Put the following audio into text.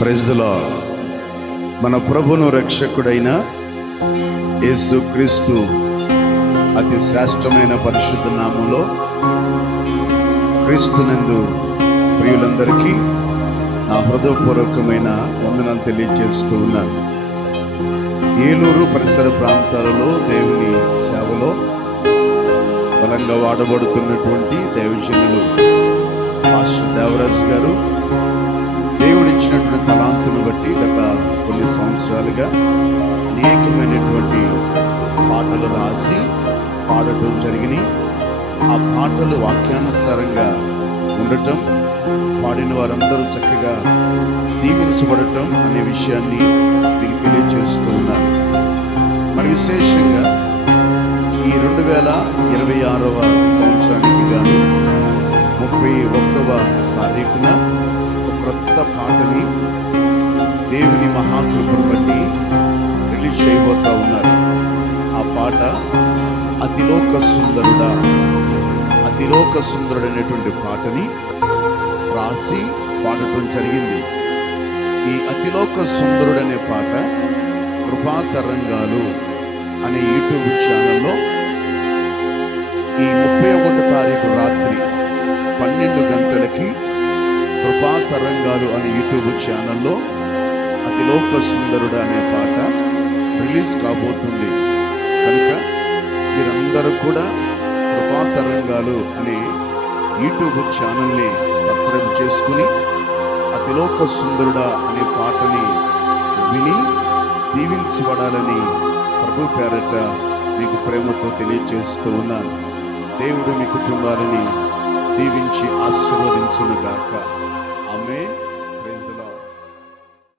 Praise the lord. మన ప్రభువును రక్షకుడైన యేసుక్రీస్తు అతి శ్రేష్టమైన పరిశుద్ధ నామములో క్రీస్తునందు ప్రియులందరికీ నా హృదయపూర్వకమైన వందనాలు తెలియజేస్తూ ఉన్నాను. ఏలూరు పరిసర ప్రాంతాలలో దేవుని సేవలో బలంగా వాడబడుతున్నటువంటి దైవజనులు మాస్టర్ దేవరాజు గారు దేవుడిచ్చినటువంటి తలాంతును బట్టి గత కొన్ని సంవత్సరాలుగా అనేకమైనటువంటి పాటలు రాసి పాడటం జరిగినాయి. ఆ పాటలు వాక్యానుసారంగా ఉండటం, పాడిన వారందరూ చక్కగా దీవించబడటం అనే విషయాన్ని మీకు తెలియజేస్తూ ఉన్నాను. మరి విశేషంగా ఈ 2026వ సంవత్సరానికి గాను 31వ తారీఖున ఒక క్రొత్త పాటని దేవుని మహాకృపను బట్టి రిలీజ్ చేయబోతా ఉన్నారు. ఆ పాట అతిలోక సుందరుడా, అతిలోక సుందరుడు అనేటువంటి పాటని రాసి పాడటం జరిగింది. ఈ అతిలోక సుందరుడు అనే పాట కృపాతరంగాలు అనే యూట్యూబ్ ఛానల్లో ఈ 31వ తారీఖు రాత్రి 12 గంటలకి కృపాతరంగాలు అనే యూట్యూబ్ ఛానల్లో అతిలోక సుందరుడు అనే పాట రిలీజ్ కాబోతుంది. కనుక మీరందరూ కూడా కృపాతరంగాలు అనే యూట్యూబ్ ఛానల్ని సబ్స్క్రైబ్ చేసుకుని అతిలోక సుందరుడా అనే పాటని విని దీవించబడాలని ప్రభు పేరట మీకు ప్రేమతో తెలియజేస్తూ ఉన్నాను. దేవుడు మీ కుటుంబాలని దీవించి ఆశీర్వదించును గాక.